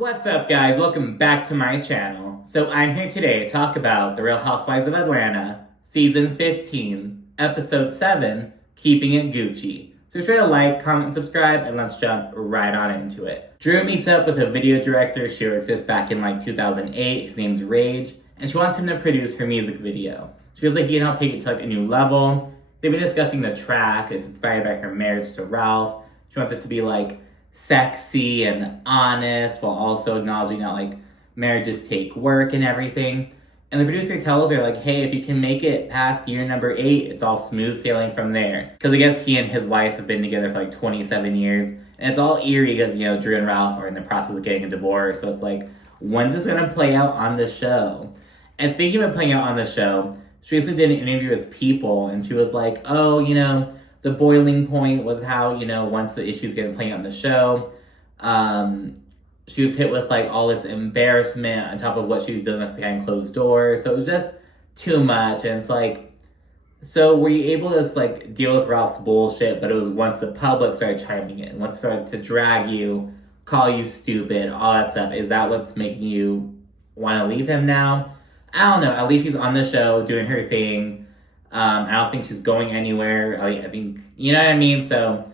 What's up, guys? Welcome back to my channel. So I'm here today to talk about The Real Housewives of Atlanta, Season 15, Episode 7, Keeping It Gucci. So be sure to like, comment, and subscribe, and let's jump right on into it. Drew meets up with a video director she worked with back in 2008. His name's Rage, and she wants him to produce her music video. She feels like he can help take it to a new level. They've been discussing the track. It's inspired by her marriage to Ralph. She wants it to be sexy and honest while also acknowledging that marriages take work and everything. And the producer tells her hey, if you can make it past year number 8, it's all smooth sailing from there. Because I guess he and his wife have been together for 27 years. And it's all eerie because, Drew and Ralph are in the process of getting a divorce. So it's when's this going to play out on the show? And speaking of playing out on the show, she recently did an interview with People, and she was the boiling point was how, once the issues get playing out on the show, she was hit with all this embarrassment on top of what she was dealing with behind closed doors. So it was just too much. And it's so were you able to deal with Ralph's bullshit, but it was once the public started chiming in, once started to drag you, call you stupid, all that stuff. Is that what's making you want to leave him now? I don't know. At least she's on the show doing her thing. I don't think she's going anywhere. I think, you know what I mean? So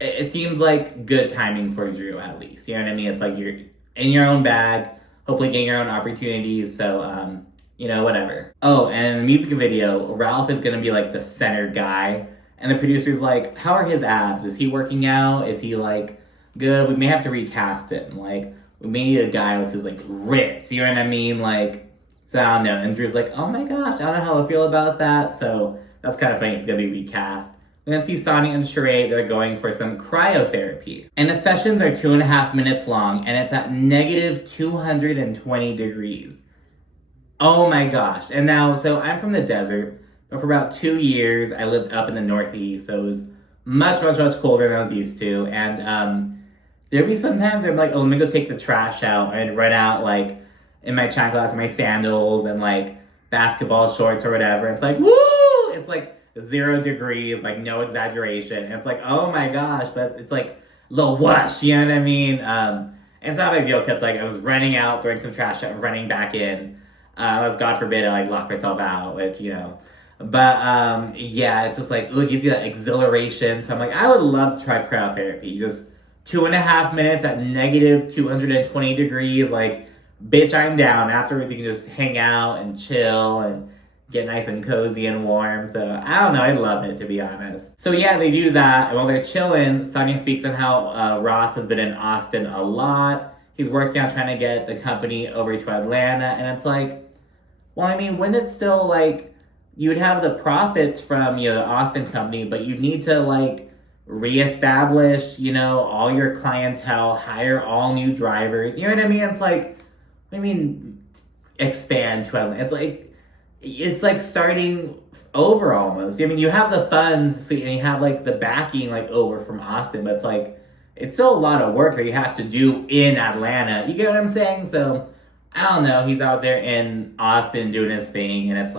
it seems like good timing for Drew, at least. You know what I mean? It's you're in your own bag, hopefully getting your own opportunities. So, whatever. Oh, and in the music video, Ralph is going to be the center guy. And the producer's how are his abs? Is he working out? Is he good? We may have to recast him. We may need a guy with his ripped. You know what I mean? So I don't know. And Drew's oh my gosh, I don't know how I feel about that. So that's kind of funny. It's going to be recast. We then see Sanya and Shereé. They're going for some cryotherapy. And the sessions are 2.5 minutes long, and it's at negative 220 degrees. Oh my gosh. And now, so I'm from the desert, but for about 2 years, I lived up in the Northeast. So it was much, much, much colder than I was used to. And there'd be sometimes I'm oh, let me go take the trash out. And I'd run out in my chanclas and my sandals and basketball shorts or whatever. It's woo! It's 0 degrees, no exaggeration. And it's oh my gosh, but it's little wush, you know what I mean? It's not a big deal because I was running out, throwing some trash out, and running back in. Unless God forbid I lock myself out, which, But yeah, it's just it gives you that exhilaration. So I'm I would love to try cryotherapy. Just 2.5 minutes at negative 220 degrees, bitch, I'm down. Afterwards, you can just hang out and chill and get nice and cozy and warm. So, I don't know. I love it, to be honest. So, yeah, they do that. And while they're chilling, Sanya speaks on how Ross has been in Austin a lot. He's working on trying to get the company over to Atlanta. And it's well, I mean, when it's still you'd have the profits from, the Austin company, but you need to reestablish, all your clientele, hire all new drivers. You know what I mean? It's expand to Atlanta. It's starting over almost. I mean, you have the funds, so, and you have the backing, we're from Austin, but it's still a lot of work that you have to do in Atlanta. You get what I'm saying? So, I don't know. He's out there in Austin doing his thing, and it's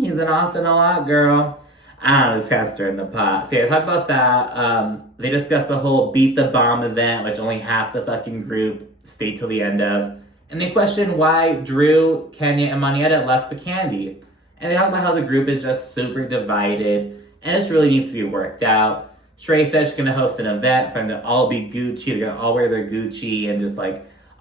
he's in Austin a lot, girl. I don't know, this kind of stirring the pot. So yeah, talk about that. They discussed the whole Beat the Bomb event, which only half the fucking group stayed till the end of. And they question why Drew, Kenya, and Mediate left with Kandi. And they talk about how the group is just super divided, and this really needs to be worked out. Shereé says she's going to host an event for them to all be Gucci. They're going to all wear their Gucci and just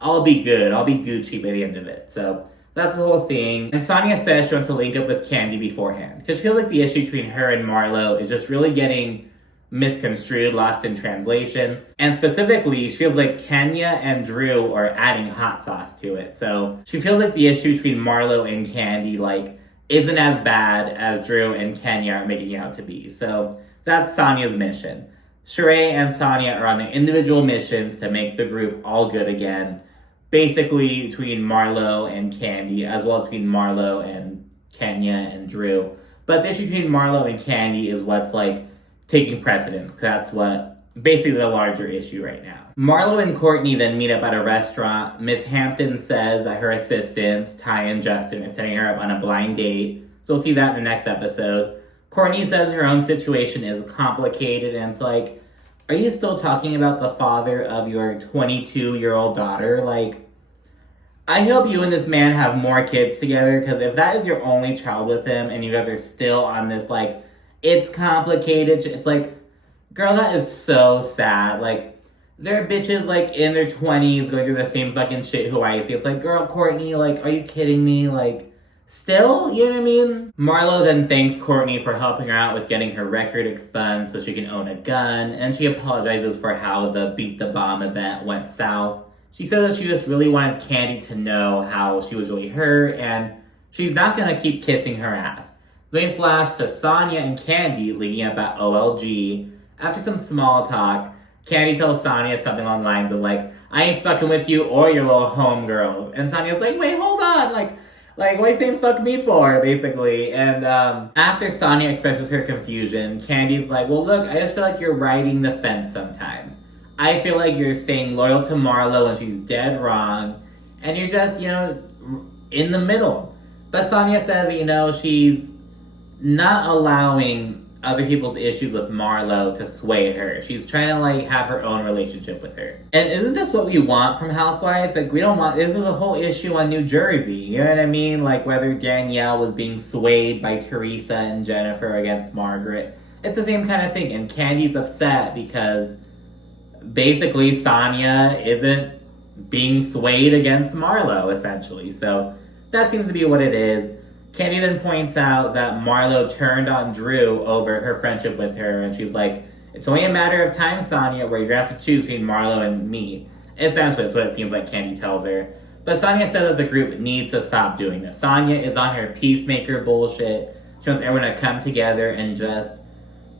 all be good. All be Gucci by the end of it. So that's the whole thing. And Sanya says she wants to link up with Kandi beforehand, because she feels the issue between her and Marlo is just really getting misconstrued, lost in translation. And specifically, she feels Kenya and Drew are adding hot sauce to it. So she feels the issue between Marlo and Kandi isn't as bad as Drew and Kenya are making it out to be. So that's Sanya's mission. Shereé and Sanya are on their individual missions to make the group all good again. Basically between Marlo and Kandi, as well as between Marlo and Kenya and Drew. But the issue between Marlo and Kandi is what's taking precedence, because that's what basically the larger issue right now. Marlo and Courtney then meet up at a restaurant. Miss Hampton says that her assistants, Ty and Justin, are setting her up on a blind date. So we'll see that in the next episode. Courtney says her own situation is complicated, and it's are you still talking about the father of your 22-year-old daughter? Like, I hope you and this man have more kids together, because if that is your only child with him and you guys are still on this, like, it's complicated, it's like, girl, that is so sad. Like, there are bitches, like, in their 20s going through the same fucking shit who I see. It's like, girl, Courtney, like, are you kidding me? Like, still? You know what I mean? Marlo then thanks Courtney for helping her out with getting her record expunged so she can own a gun, and she apologizes for how the Beat the Bomb event went south. She says that she just really wanted Kandi to know how she was really hurt, and she's not gonna keep kissing her ass. Then flash to Sanya and Kandi leading up at OLG. After some small talk, Kandi tells Sanya something along the lines of like, I ain't fucking with you or your little homegirls. And Sanya's like, wait, hold on, like, what are you saying fuck me for, basically? And after Sanya expresses her confusion, Kandi's like, well, look, I just feel like you're riding the fence sometimes. I feel like you're staying loyal to Marlo when she's dead wrong, and you're just, in the middle. But Sanya says, she's not allowing other people's issues with Marlo to sway her. She's trying to, like, have her own relationship with her. And isn't this what we want from Housewives? Like, we don't want... This is a whole issue on New Jersey. You know what I mean? Like, whether Danielle was being swayed by Teresa and Jennifer against Margaret. It's the same kind of thing. And Kandi's upset because basically Sanya isn't being swayed against Marlo, essentially. So that seems to be what it is. Kandi then points out that Marlo turned on Drew over her friendship with her, and she's like, it's only a matter of time, Sanya, where you're going to have to choose between Marlo and me. Essentially, that's what it seems like Kandi tells her. But Sanya said that the group needs to stop doing this. Sanya is on her peacemaker bullshit. She wants everyone to come together and just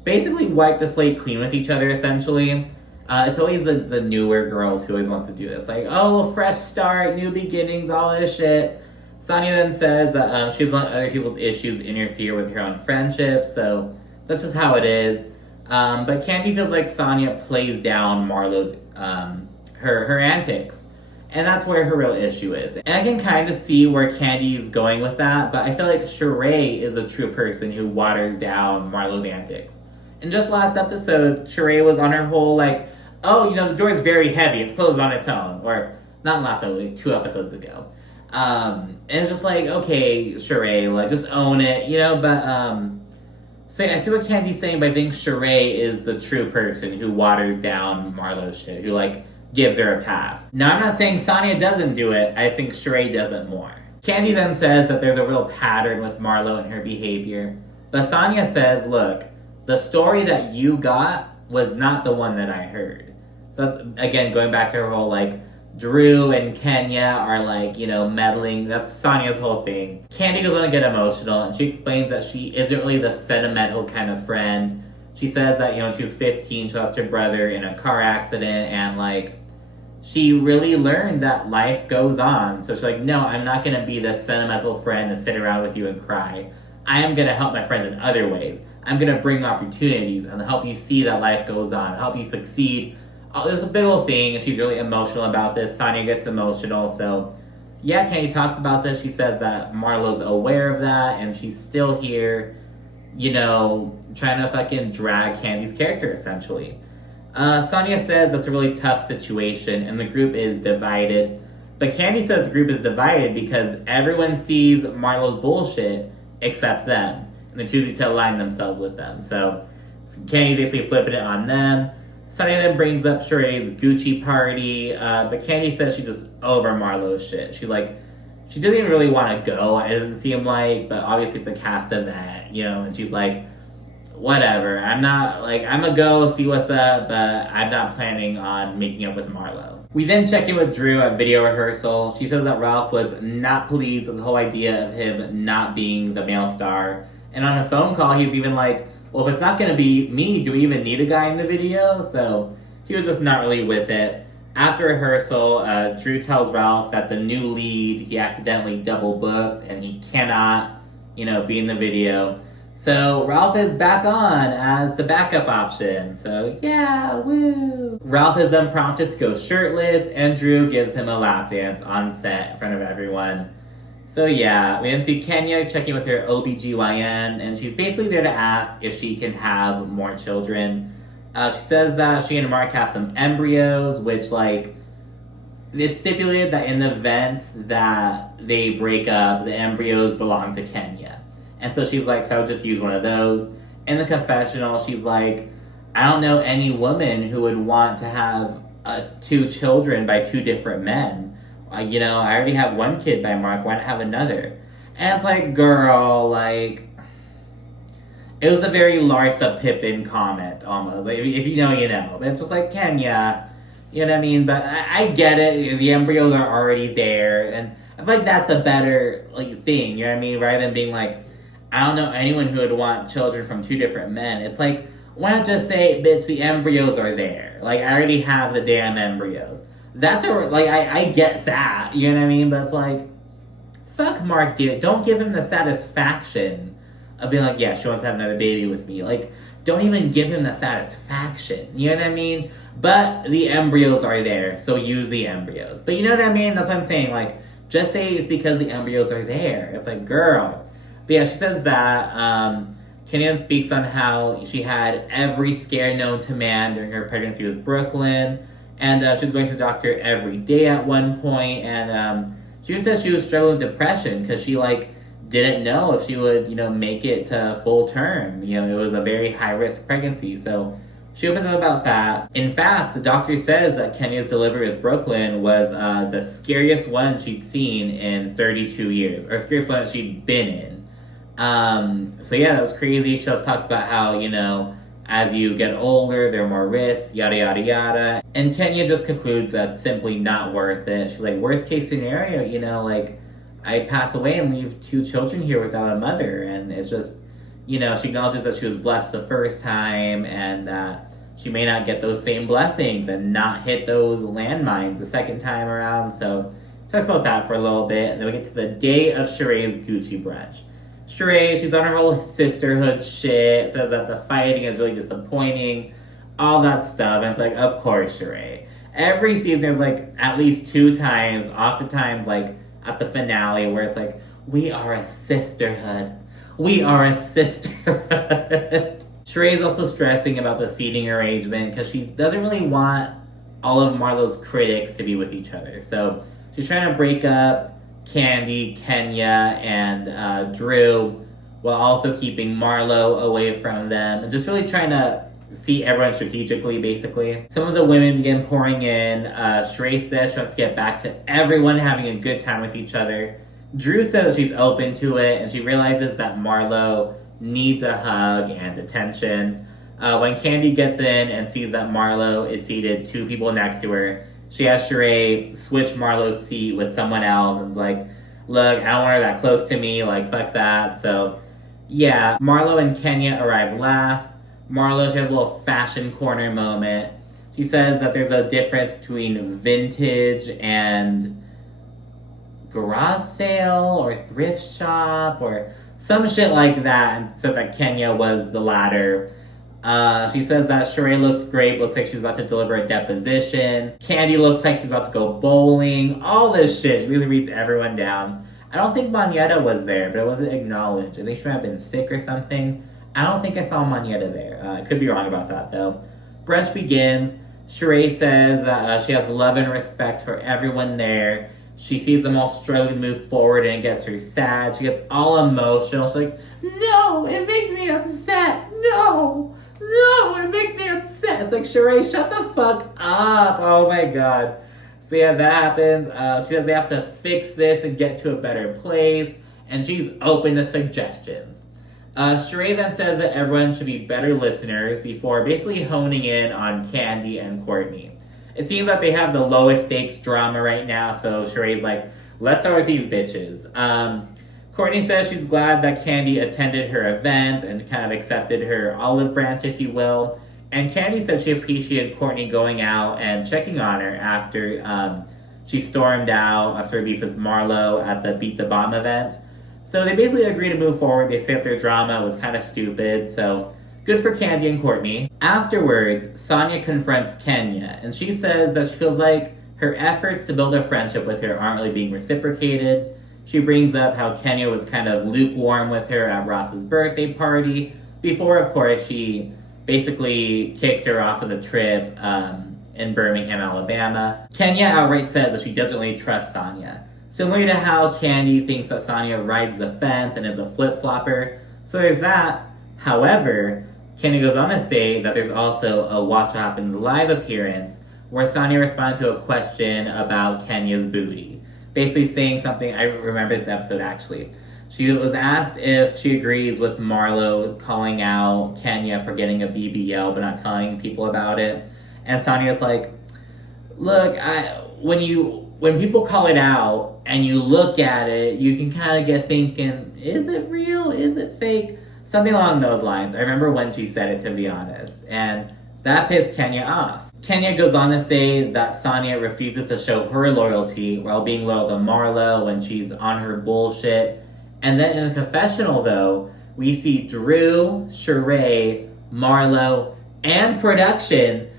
basically wipe the slate clean with each other, essentially. It's always the newer girls who always wants to do this. Like, oh, fresh start, new beginnings, all this shit. Sanya then says that she doesn't let other people's issues interfere with her own friendship, so that's just how it is. But Kandi feels like Sanya plays down Marlo's, her antics. And that's where her real issue is. And I can kind of see where Kandi's going with that, but I feel like Shereé is a true person who waters down Marlo's antics. In just last episode, Shereé was on her whole, like, oh, the door is very heavy, it closed on its own. Or, not last episode, like 2 episodes ago. And it's just like, okay, Shereé, like, just own it, but, so yeah, I see what Kandi's saying, but I think Shereé is the true person who waters down Marlo's shit, who, like, gives her a pass. Now, I'm not saying Sanya doesn't do it, I just think Shereé does it more. Kandi then says that there's a real pattern with Marlo and her behavior, but Sanya says, look, the story that you got was not the one that I heard. So that's, again, going back to her whole, like, Drew and Kenya are, like, meddling. That's Sanya's whole thing. Kandi goes on to get emotional, and she explains that she isn't really the sentimental kind of friend. She says that, when she was 15, she lost her brother in a car accident, and, like, she really learned that life goes on. So she's like, no, I'm not going to be the sentimental friend to sit around with you and cry. I am going to help my friends in other ways. I'm going to bring opportunities and help you see that life goes on, help you succeed. There's a big old thing, and she's really emotional about this. Sanya gets emotional, so yeah, Kandi talks about this. She says that Marlo's aware of that, and she's still here, trying to fucking drag Kandi's character, essentially. Sanya says that's a really tough situation, and the group is divided. But Kandi says the group is divided because everyone sees Marlo's bullshit except them, and they're choosing to align themselves with them. So Kandi's basically flipping it on them. Sanya then brings up Shereé's Gucci party, but Kandi says she's just over Marlo's shit. She doesn't even really want to go, it doesn't seem like, but obviously it's a cast event, and she's like, whatever, I'm gonna go see what's up, but I'm not planning on making up with Marlo. We then check in with Drew at video rehearsal. She says that Ralph was not pleased with the whole idea of him not being the male star, and on a phone call, he's even like, well, if it's not going to be me, do we even need a guy in the video? So he was just not really with it. After rehearsal, Drew tells Ralph that the new lead, he accidentally double booked and he cannot, be in the video. So Ralph is back on as the backup option. So yeah, woo. Ralph is then prompted to go shirtless, and Drew gives him a lap dance on set in front of everyone. So yeah, we then see Kenya checking with her OBGYN, and she's basically there to ask if she can have more children. She says that she and Mark have some embryos, which, like, it's stipulated that in the event that they break up, the embryos belong to Kenya. And so she's like, so I would just use one of those. In the confessional, she's like, I don't know any woman who would want to have 2 children by 2 different men. I already have 1 kid by Mark, why not have another? And it's like, girl, like, it was a very Larsa Pippen comment, almost. Like, if you know, you know. But it's just like, Kenya, you know what I mean? But I get it. The embryos are already there. And I feel like that's a better, like, thing, you know what I mean? Rather than being like, I don't know anyone who would want children from 2 different men. It's like, why not just say, bitch, the embryos are there. Like, I already have the damn embryos. I get that, you know what I mean? But it's like, fuck Mark, dude. Don't give him the satisfaction of being like, yeah, she wants to have another baby with me. Like, don't even give him the satisfaction. You know what I mean? But the embryos are there, so use the embryos. But you know what I mean? That's what I'm saying. Like, just say it's because the embryos are there. It's like, girl. But yeah, she says that. Kenya speaks on how she had every scare known to man during her pregnancy with Brooklyn. And she was going to the doctor every day at one point. And she even says she was struggling with depression because she, like, didn't know if she would, make it to full term. It was a very high-risk pregnancy. So she opens up about that. In fact, the doctor says that Kenya's delivery with Brooklyn was the scariest one she'd seen in 32 years. Or scariest one that she'd been in. So yeah, that was crazy. She also talks about how, as you get older, there are more risks, yada, yada, yada. And Kenya just concludes that's simply not worth it. She's like, worst case scenario, I'd pass away and leave 2 children here without a mother. And it's just, she acknowledges that she was blessed the first time and that she may not get those same blessings and not hit those landmines the second time around. So talks about that for a little bit. And then we get to the day of Shereé's Gucci brunch. Shereé, she's on her whole sisterhood shit, says that the fighting is really disappointing, all that stuff. And it's like, of course, Shereé. Every season there's like at least 2 times, oftentimes like at the finale, where it's like, we are a sisterhood. We are a sisterhood. Shereé's also stressing about the seating arrangement because she doesn't really want all of Marlo's critics to be with each other. So she's trying to break up Kandi, Kenya, and Drew, while also keeping Marlo away from them, and just really trying to see everyone strategically, basically. Some of the women begin pouring in. Shereé says she wants to get back to everyone having a good time with each other. Drew says she's open to it, and she realizes that Marlo needs a hug and attention. When Kandi gets in and sees that Marlo is seated 2 people next to her, she has Shereé switch Marlo's seat with someone else and is like, look, I don't want her that close to me, like, fuck that. So, yeah, Marlo and Kenya arrive last. Marlo, she has a little fashion corner moment. She says that there's a difference between vintage and garage sale or thrift shop or some shit like that, and said that Kenya was the latter. She says that Shereé looks great, looks like she's about to deliver a deposition. Kandi looks like she's about to go bowling. All this shit. She really reads everyone down. I don't think Monyetta was there, but it wasn't acknowledged. I think she might have been sick or something. I don't think I saw Monyetta there. I could be wrong about that, though. Brunch begins. Shereé says that she has love and respect for everyone there. She sees them all struggling to move forward, and it gets her sad. She gets all emotional. She's like, no, it makes me upset. No, it makes me upset. It's like, Shereé, shut the fuck up. Oh my god. So yeah, that happens. She says they have to fix this and get to a better place, and she's open to suggestions. Shereé then says that everyone should be better listeners before basically honing in on Kandi and Courtney. It seems that they have the lowest stakes drama right now, so Shereé's like, let's start with these bitches. Courtney says she's glad that Kandi attended her event and kind of accepted her olive branch, if you will. And Kandi said she appreciated Courtney going out and checking on her after she stormed out after a beef with Marlo at the Beat the Bomb event. So they basically agree to move forward. They say that their drama was kind of stupid, so good for Kandi and Courtney. Afterwards, Sanya confronts Kenya, and she says that she feels like her efforts to build a friendship with her aren't really being reciprocated. She brings up how Kenya was kind of lukewarm with her at Ross's birthday party, before, of course, she basically kicked her off of the trip in Birmingham, Alabama. Kenya outright says that she doesn't really trust Sanya. Similar to how Kandi thinks that Sanya rides the fence and is a flip-flopper. So there's that. However, Kandi goes on to say that there's also a Watch What Happens live appearance where Sanya responded to a question about Kenya's booty. Basically saying something, I remember this episode actually. She was asked if she agrees with Marlo calling out Kenya for getting a BBL but not telling people about it. And Sanya's like, look, when people call it out and you look at it, you can kind of get thinking, is it real? Is it fake? Something along those lines. I remember when she said it, to be honest. And that pissed Kenya off. Kenya goes on to say that Sanya refuses to show her loyalty while being loyal to Marlo when she's on her bullshit. And then in the confessional, though, we see Drew, Shereé, Marlo, and production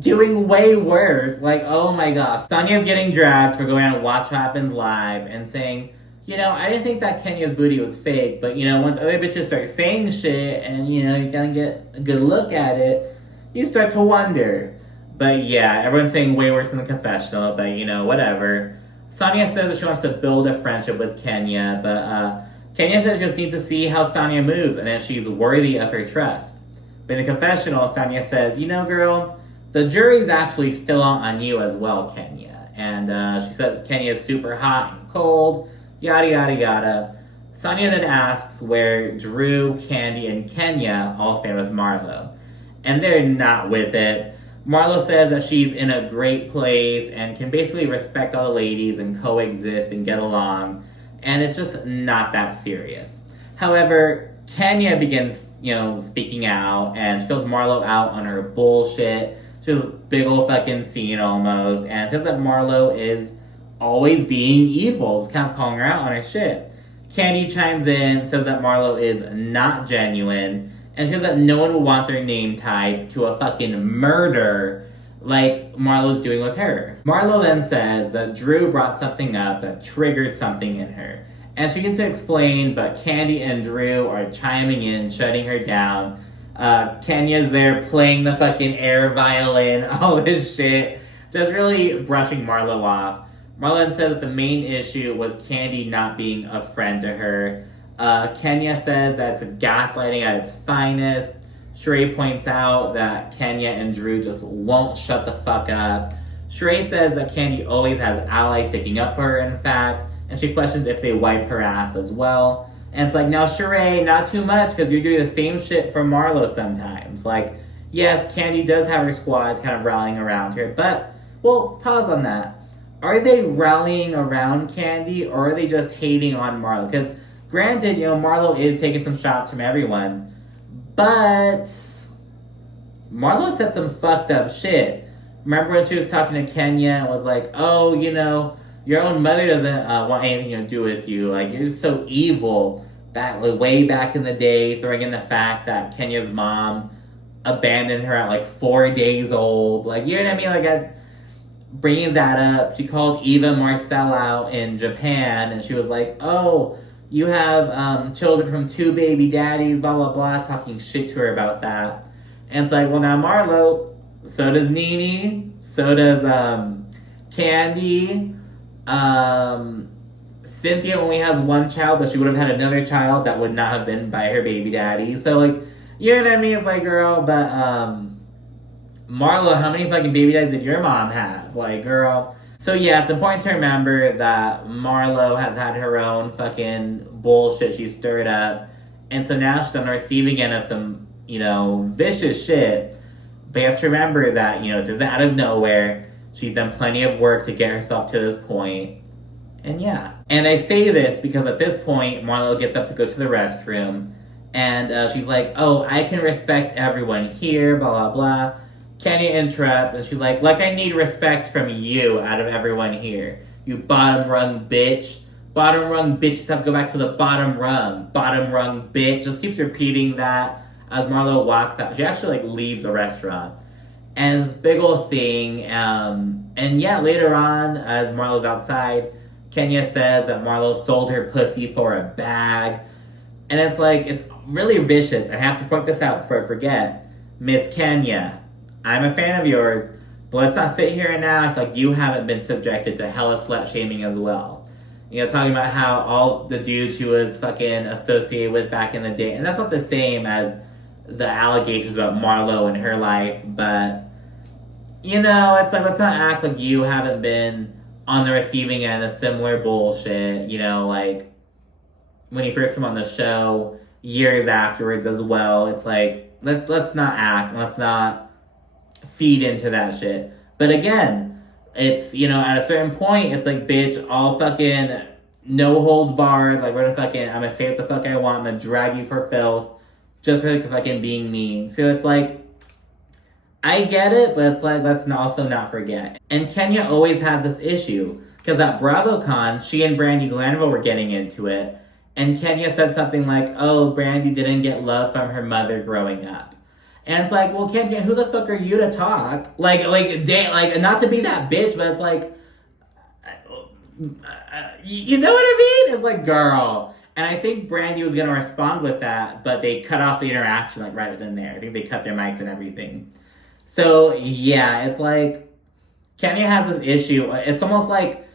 doing way worse. Like, oh my gosh. Sanya's getting dragged for going on Watch What Happens Live and saying, I didn't think that Kenya's booty was fake, but, once other bitches start saying shit and, you kind of get a good look at it, you start to wonder. But yeah, everyone's saying way worse in the confessional, but, whatever. Sanya says that she wants to build a friendship with Kenya, but Kenya says she just needs to see how Sanya moves and if she's worthy of her trust. But in the confessional, Sanya says, girl, the jury's actually still on you as well, Kenya. And she says Kenya is super hot and cold, yada, yada, yada. Sanya then asks where Drew, Kandi, and Kenya all stand with Marlo. And they're not with it. Marlo says that she's in a great place and can basically respect all the ladies and coexist and get along. And it's just not that serious. However, Kenya begins, speaking out and she calls Marlo out on her bullshit. She has a big old fucking scene almost. And says that Marlo is always being evil. Just kind of calling her out on her shit. Kandi chimes in, says that Marlo is not genuine. And she says that no one will want their name tied to a fucking murder like Marlo's doing with her. Marlo then says that Drew brought something up that triggered something in her. And she gets to explain, but Kandi and Drew are chiming in, shutting her down. Kenya's there playing the fucking air violin, all this shit. Just really brushing Marlo off. Marlo then said that the main issue was Kandi not being a friend to her. Kenya says that's gaslighting at its finest. Shereé points out that Kenya and Drew just won't shut the fuck up. Shereé says that Kandi always has allies sticking up for her, in fact, and she questions if they wipe her ass as well. And it's like, now Shereé, not too much, because you're doing the same shit for Marlo sometimes. Like, yes, Kandi does have her squad kind of rallying around her, but, well, pause on that. Are they rallying around Kandi, or are they just hating on Marlo? Because granted, Marlo is taking some shots from everyone, but Marlo said some fucked up shit. Remember when she was talking to Kenya and was like, oh, your own mother doesn't want anything to do with you. Like, you're just so evil. That way back in the day, throwing in the fact that Kenya's mom abandoned her at 4 days old. Like, you know what I mean? Bringing that up, she called Eva Marcel out in Japan, and she was like, oh, you have children from 2 baby daddies, blah, blah, blah, talking shit to her about that. And it's like, well, now Marlo, so does Nene, so does Kandi. Cynthia only has 1 child, but she would have had another child that would not have been by her baby daddy. So, you know what I mean? It's like, girl, but Marlo, how many fucking baby daddies did your mom have? Girl. So yeah, it's important to remember that Marlo has had her own fucking bullshit she stirred up. And so now she's on the receiving end of some, vicious shit. But you have to remember that, this isn't out of nowhere. She's done plenty of work to get herself to this point. And yeah. And I say this because at this point, Marlo gets up to go to the restroom. And she's like, oh, I can respect everyone here, blah, blah, blah. Kenya interrupts, and she's like, I need respect from you out of everyone here. You bottom-rung bitch. Bottom-rung bitches have to go back to the bottom rung. Bottom-rung bitch. Just keeps repeating that as Marlo walks out. She actually, leaves the restaurant. And this big old thing. And yeah, later on, as Marlo's outside, Kenya says that Marlo sold her pussy for a bag. And it's really vicious. I have to point this out before I forget. Miss Kenya, I'm a fan of yours, but let's not sit here and now act like you haven't been subjected to hella slut shaming as well. You know, talking about how all the dudes she was fucking associated with back in the day, and that's not the same as the allegations about Marlo and her life, but, you know, it's like, let's not act like you haven't been on the receiving end of similar bullshit, you know, like, when he first came on the show, years afterwards as well. It's like, let's not act, let's not feed into that shit. But again, it's, you know, at a certain point, it's like, bitch, all fucking no holds barred, like, we're fucking, I'm gonna say what the fuck I want, I'm gonna drag you for filth, just for like, fucking being mean. So it's like, I get it, but it's like, let's also not forget. And Kenya always has this issue, because at BravoCon, she and Brandi Glanville were getting into it, and Kenya said something like, oh, Brandi didn't get love from her mother growing up. And it's like, well, Kenya, who the fuck are you to talk? Like, not to be that bitch, but it's like, you know what I mean? It's like, girl. And I think Brandi was going to respond with that, but they cut off the interaction, like, right then and there. I think they cut their mics and everything. So, yeah, it's like, Kenya has this issue. It's almost like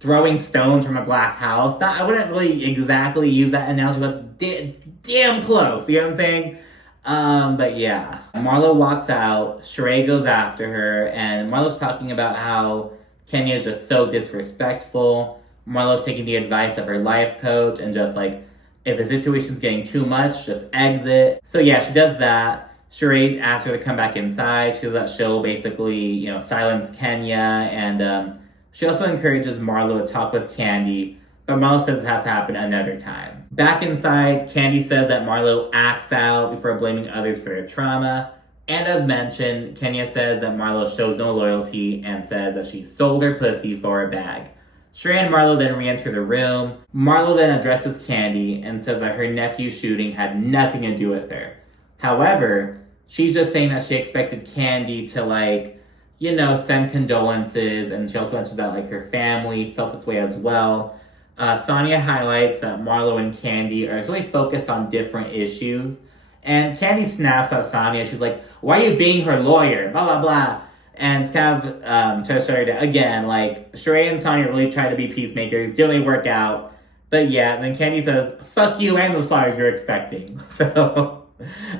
throwing stones from a glass house. I wouldn't really exactly use that analogy, but it's damn close. You know what I'm saying? But yeah. Marlo walks out. Shereé goes after her. And Marlo's talking about how Kenya is just so disrespectful. Marlo's taking the advice of her life coach and just like, if the situation's getting too much, just exit. So yeah, she does that. Shereé asks her to come back inside. She says that she'll basically, you know, silence Kenya. And she also encourages Marlo to talk with Kandi, but Marlo says it has to happen another time. Back inside, Kandi says that Marlo acts out before blaming others for their trauma. And as mentioned, Kenya says that Marlo shows no loyalty and says that she sold her pussy for a bag. Shereé and Marlo then re-enter the room. Marlo then addresses Kandi and says that her nephew's shooting had nothing to do with her. However, she's just saying that she expected Kandi to, like, you know, send condolences, and she also mentioned that, like, her family felt this way as well. Sanya highlights that Marlo and Kandi are really focused on different issues, and Kandi snaps at Sanya. She's like, why are you being her lawyer? Blah, blah, blah. And it's kind of to show you again, like, Shereé and Sanya really try to be peacemakers, didn't really work out. But yeah, and then Kandi says, fuck you and those flowers you're expecting. So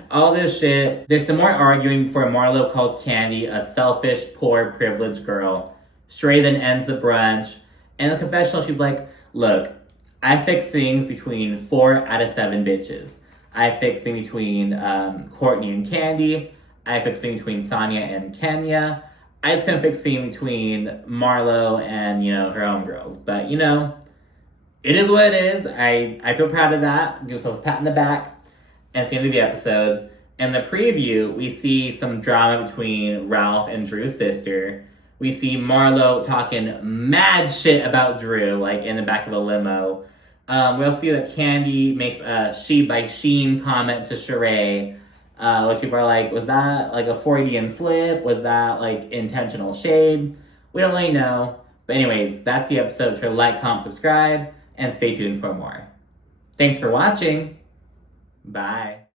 all this shit. There's some more arguing before Marlo calls Kandi a selfish, poor, privileged girl. Shereé then ends the brunch. And in the confessional, she's like, look, I fix things between 4 out of 7 bitches. I fix things between Courtney and Kandi. I fix things between Sanya and Kenya. I just couldn't fix things between Marlo and, you know, her own girls. But, you know, it is what it is. I feel proud of that. Give myself a pat in the back. And at the end of the episode, in the preview, we see some drama between Ralph and Drew's sister. We see Marlo talking mad shit about Drew, like in the back of a limo. We'll see that Kandi makes a she by Sheen comment to Shereé, which people are like, was that like a Freudian slip? Was that like intentional shade? We don't really know. But anyways, that's the episode. Be sure to like, comment, subscribe, and stay tuned for more. Thanks for watching. Bye.